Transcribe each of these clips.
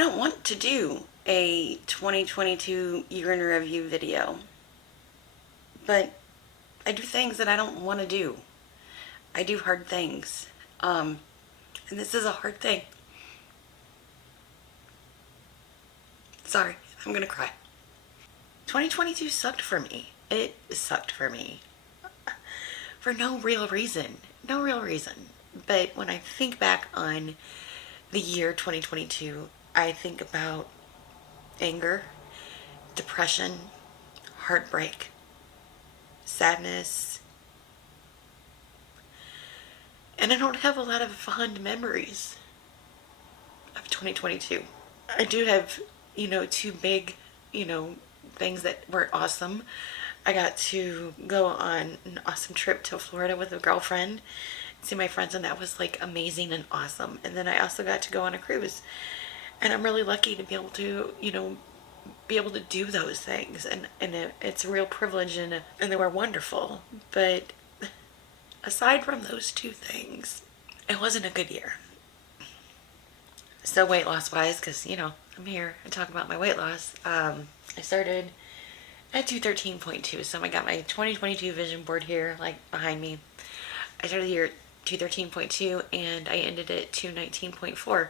don't want to do a 2022 year in review video, but I do things that I don't want to do. I do hard things. And this is a hard thing. Sorry, I'm gonna cry. 2022 sucked for me. It sucked for me. For no real reason. No real reason. But when I think back on the year 2022, I think about anger, depression, heartbreak, sadness, and I don't have a lot of fond memories of 2022. I do have, two big, things that were awesome. I got to go on an awesome trip to Florida with a girlfriend, see my friends, and that was like amazing and awesome. And then I also got to go on a cruise. And I'm really lucky to be able to, be able to do those things. And it's a real privilege and they were wonderful. But aside from those two things, it wasn't a good year. So weight loss wise, because, I'm here and talk about my weight loss. I started at 213.2. So I got my 2022 vision board here, like behind me. I started the year at 213.2 and I ended at 219.4.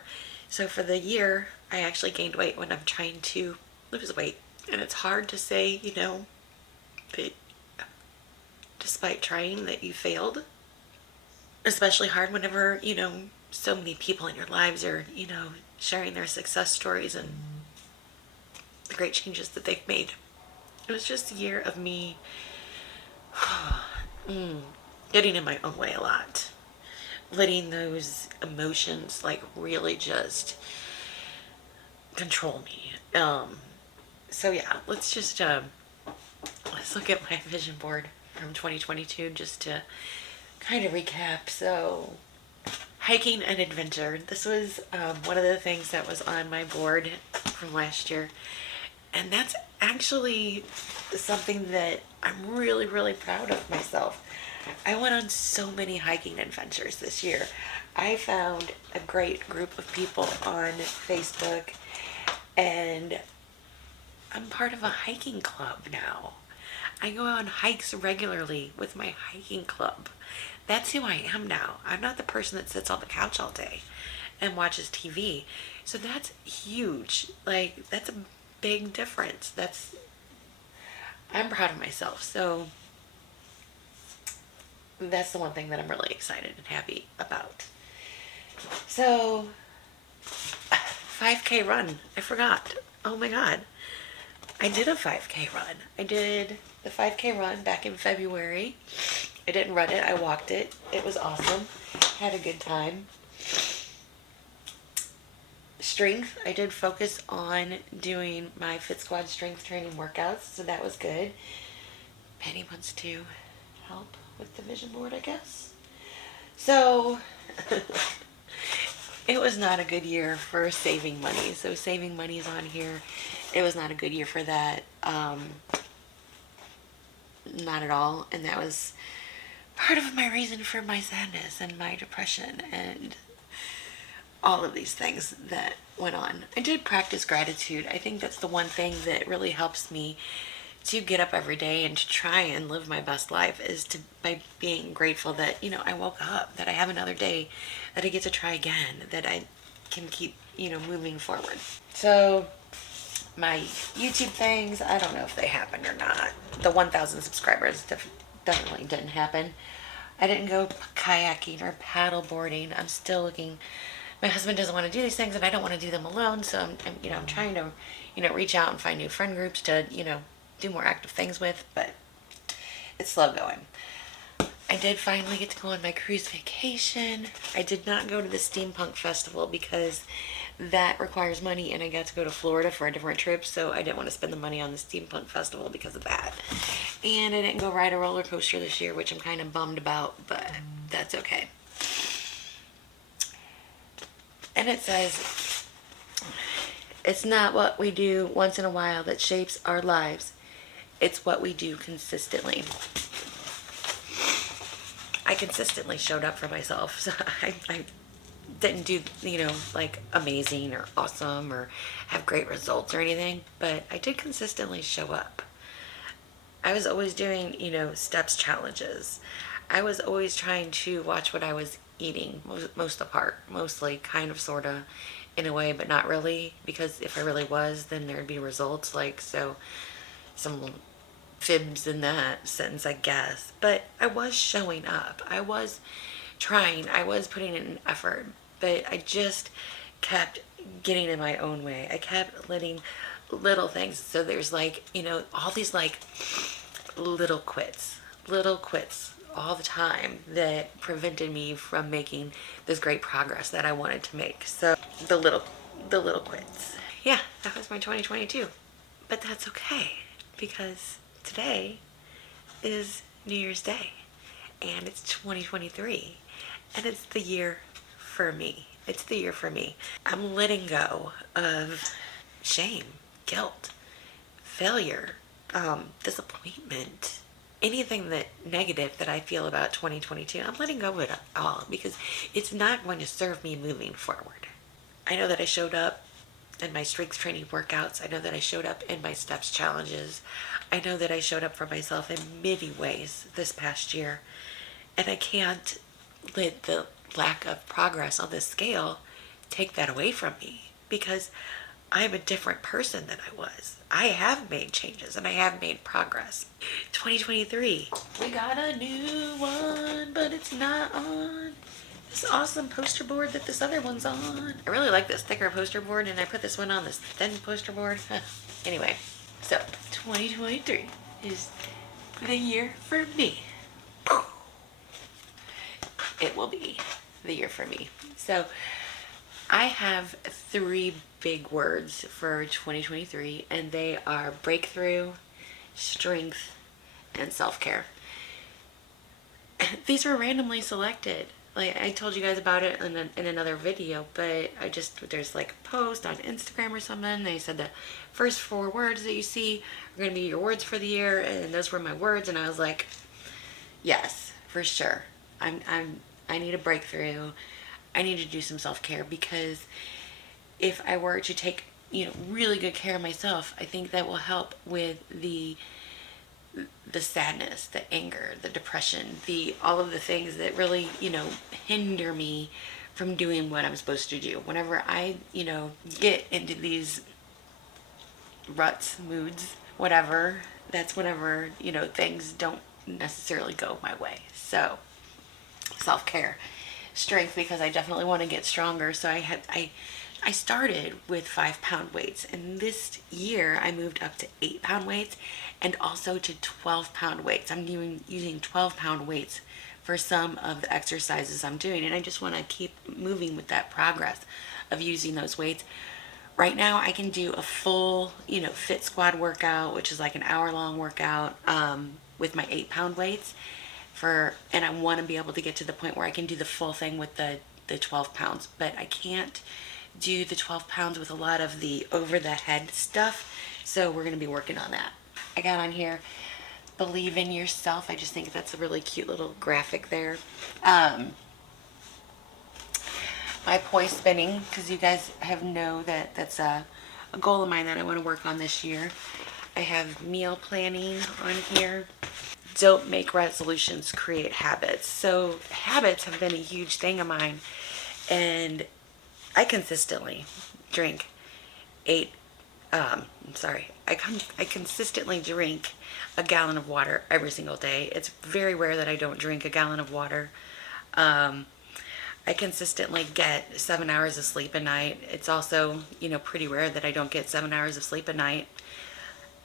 So for the year, I actually gained weight when I'm trying to lose weight. And it's hard to say, that despite trying that you failed. Especially hard whenever, so many people in your lives are, sharing their success stories and the great changes that they've made. It was just a year of me getting in my own way a lot. Letting those emotions like really just control me. So yeah, let's look at my vision board from 2022 just to kind of recap. So hiking and adventure. This was one of the things that was on my board from last year. And that's actually something that I'm really, really proud of myself. I went on so many hiking adventures this year. I found a great group of people on Facebook, and I'm part of a hiking club now. I go on hikes regularly with my hiking club. That's who I am now. I'm not the person that sits on the couch all day and watches TV. So that's huge. Like, that's a big difference. I'm proud of myself. So that's the one thing that I'm really excited and happy about. So 5K run. I forgot. Oh my God. I did a 5K run. I did the 5K run back in February. I didn't run it. I walked it. It was awesome. Had a good time. Strength. I did focus on doing my Fit Squad strength training workouts, so that was good. Penny wants to help with the vision board, I guess. So it was not a good year for saving money. So saving money is on here. It was not a good year for that. Not at all. And that was part of my reason for my sadness and my depression and all of these things that went on. I did practice gratitude. I think that's the one thing that really helps me to get up every day and to try and live my best life is by being grateful that, I woke up, that I have another day, that I get to try again, that I can keep, moving forward. So my YouTube things, I don't know if they happened or not. The 1,000 subscribers definitely didn't happen. I didn't go kayaking or paddle boarding. I'm still looking. My husband doesn't want to do these things and I don't want to do them alone. So I'm trying to, reach out and find new friend groups to, do more active things with, but it's slow going. I did finally get to go on my cruise vacation. I did not go to the Steampunk Festival because that requires money and I got to go to Florida for a different trip, so I didn't want to spend the money on the Steampunk Festival because of that. And I didn't go ride a roller coaster this year, which I'm kind of bummed about, but that's okay. And it says, it's not what we do once in a while that shapes our lives. It's what we do consistently. I consistently showed up for myself, so I didn't do, like amazing or awesome or have great results or anything, but I did consistently show up. I was always doing, steps challenges. I was always trying to watch what I was eating, most of the part, mostly, kind of, sort of, in a way, but not really, because if I really was, then there'd be results, like, so, some fibs in that sense, I guess. But I was showing up. I was trying. I was putting in an effort. But I just kept getting in my own way. I kept letting little things. So there's like, all these like little quits all the time that prevented me from making this great progress that I wanted to make. So the little quits. Yeah, that was my 2022. But that's okay because today is New Year's Day and it's 2023 and it's the year for me. It's the year for me. I'm letting go of shame, guilt, failure, disappointment, anything that negative that I feel about 2022. I'm letting go of it all because it's not going to serve me moving forward. I know that I showed up in my strength training workouts. I know that I showed up in my steps challenges. I know that I showed up for myself in many ways this past year. And I can't let the lack of progress on this scale take that away from me because I'm a different person than I was. I have made changes and I have made progress. 2023, we got a new one, but it's not on this awesome poster board that this other one's on. I really like this thicker poster board and I put this one on this thin poster board. Anyway, so 2023 is the year for me. It will be the year for me. So I have 3 big words for 2023 and they are breakthrough, strength, and self-care. These were randomly selected. Like I told you guys about it in another video, but there's like a post on Instagram or something. They said the first 4 words that you see are going to be your words for the year, and those were my words. And I was like, yes, for sure. I need a breakthrough. I need to do some self-care because if I were to take, really good care of myself, I think that will help with the sadness, the anger, the depression, all of the things that really, hinder me from doing what I'm supposed to do. Whenever I, get into these ruts, moods, whatever, that's whenever, things don't necessarily go my way. So, self-care, strength, because I definitely want to get stronger. So I started with 5-pound weights, and this year I moved up to 8-pound weights and also to 12-pound weights. I'm using 12-pound weights for some of the exercises I'm doing, and I just want to keep moving with that progress of using those weights. Right now I can do a full, fit squad workout, which is like an hour-long workout with my 8-pound weights. And I want to be able to get to the point where I can do the full thing with the 12 pounds, but I can't do the 12 pounds with a lot of the over the head stuff. So we're going to be working on that. I got on here, believe in yourself. I just think that's a really cute little graphic there. My poi spinning, because you guys know that that's a goal of mine that I want to work on this year. I have meal planning on here. Don't make resolutions, create habits. So habits have been a huge thing of mine, and I consistently drink I consistently drink a gallon of water every single day. It's very rare that I don't drink a gallon of water. I consistently get 7 hours of sleep a night. It's also, pretty rare that I don't get 7 hours of sleep a night.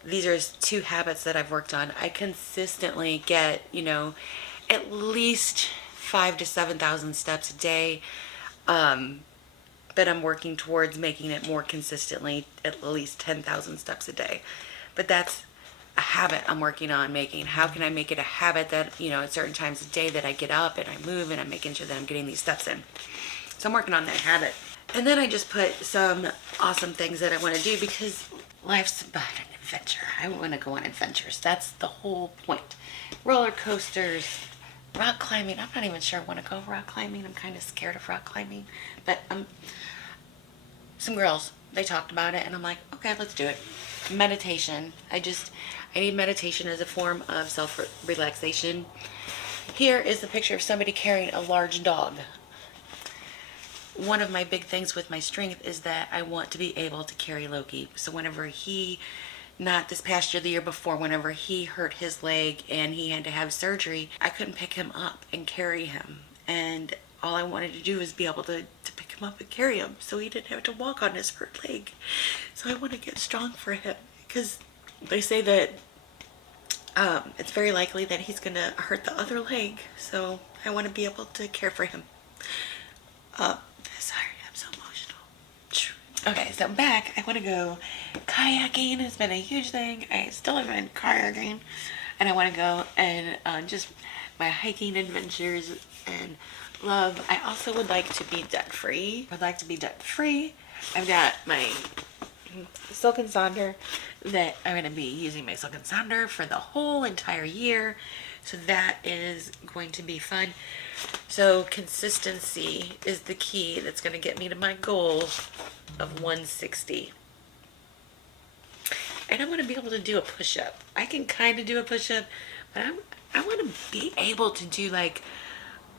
These are 2 habits that I've worked on. I consistently get, at least 5,000 to 7,000 steps a day. But I'm working towards making it more consistently, at least 10,000 steps a day. But that's a habit I'm working on making. How can I make it a habit that, at certain times of the day that I get up and I move and I'm making sure that I'm getting these steps in. So I'm working on that habit. And then I just put some awesome things that I want to do because life's about an adventure. I want to go on adventures. That's the whole point. Roller coasters, rock climbing. I'm not even sure I want to go rock climbing. I'm kind of scared of rock climbing. But some girls, they talked about it, and I'm like, okay, let's do it. Meditation. I need meditation as a form of self relaxation. Here is the picture of somebody carrying a large dog. One of my big things with my strength is that I want to be able to carry Loki. So whenever he, not this past year, the year before, whenever he hurt his leg and he had to have surgery, I couldn't pick him up and carry him. And all I wanted to do was be able to pick him up and carry him so he didn't have to walk on his hurt leg. So I want to get strong for him because they say that it's very likely that he's going to hurt the other leg. So I want to be able to care for him. Sorry, I'm so emotional. Okay, so back, I want to go kayaking. It's been a huge thing. I still haven't been kayaking. And I want to go and just my hiking adventures and love. I also would like to be debt free. I'd like to be debt free. I've got my silk and sonder that I'm going to be using my silk and sonder for the whole entire year. So that is going to be fun. So consistency is the key that's going to get me to my goal of 160. And I want to be able to do a push-up. I can kind of do a push-up, but I want to be able to do like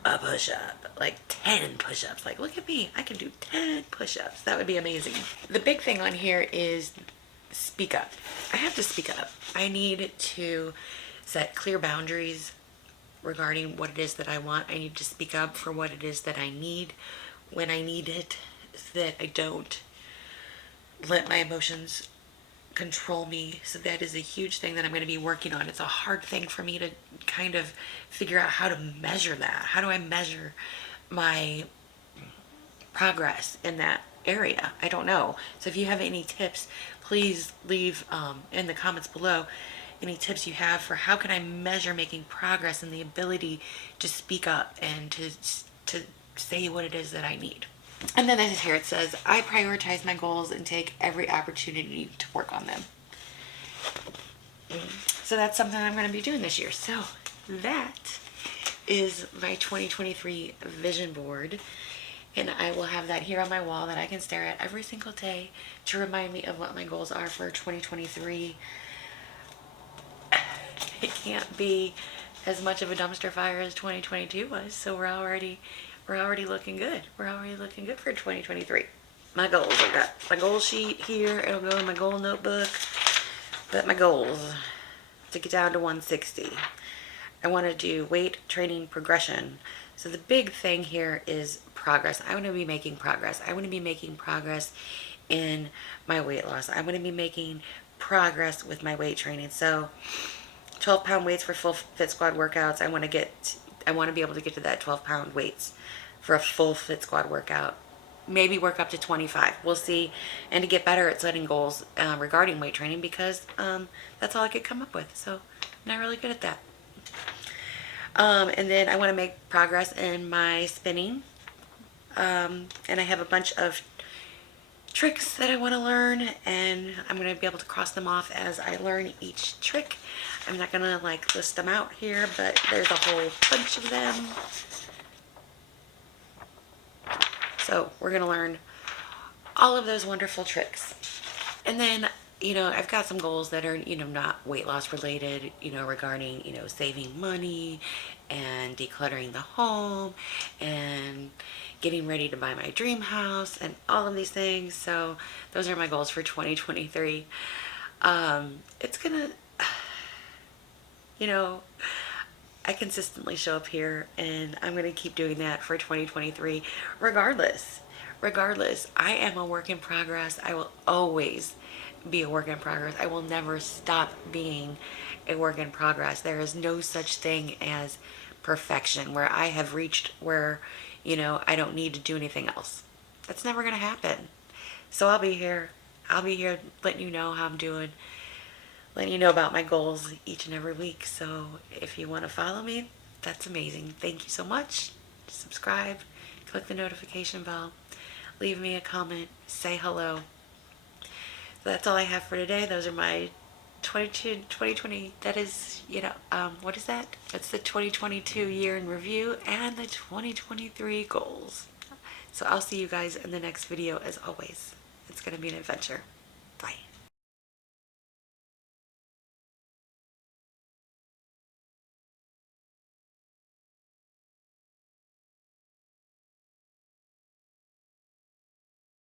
a push-up, like 10 push-ups. Like, look at me, I can do 10 push-ups. That would be amazing. The big thing on here is speak up. I have to speak up. I need to set clear boundaries regarding what it is that I want. I need to speak up for what it is that I need when I need it, so that I don't let my emotions control me. So that is a huge thing that I'm going to be working on. It's a hard thing for me to kind of figure out how to measure that. How do I measure my progress in that area? I don't know. So if you have any tips, please leave in the comments below any tips you have for how can I measure making progress and the ability to speak up and to say what it is that I need. And then here it says, I prioritize my goals and take every opportunity to work on them. So that's something I'm going to be doing this year. So that is my 2023 vision board. And I will have that here on my wall that I can stare at every single day to remind me of what my goals are for 2023. It can't be as much of a dumpster fire as 2022 was. So we're already looking good. We're already looking good for 2023. My goals, I've got my goal sheet here. It'll go in my goal notebook. But my goals, to get down to 160. I want to do weight training progression. So the big thing here is progress. I want to be making progress. I want to be making progress in my weight loss. I want to be making progress with my weight training. So 12-pound weights for full fit squad workouts. I want to be able to get to that 12-pound weights for a full fit squad workout. Maybe work up to 25. We'll see. And to get better at setting goals regarding weight training, because that's all I could come up with. So I'm not really good at that. And then I want to make progress in my spinning. And I have a bunch of tricks that I want to learn, and I'm going to be able to cross them off as I learn each trick. I'm not going to like list them out here, but there's a whole bunch of them. So we're going to learn all of those wonderful tricks. And then, I've got some goals that are, not weight loss related, regarding, saving money and decluttering the home and getting ready to buy my dream house and all of these things. So those are my goals for 2023. It's gonna, I consistently show up here, and I'm gonna keep doing that for 2023 regardless. I am a work in progress. I will always be a work in progress. I will never stop being a work in progress. There is no such thing as perfection where I have reached where, I don't need to do anything else. That's never going to happen. So I'll be here letting you know how I'm doing, letting you know about my goals each and every week. So if you want to follow me, that's amazing. Thank you so much. Subscribe, click the notification bell, leave me a comment, say hello. So that's all I have for today. Those are my 2020, that is, what is that? That's the 2022 year in review and the 2023 goals. So I'll see you guys in the next video as always. It's going to be an adventure. Bye.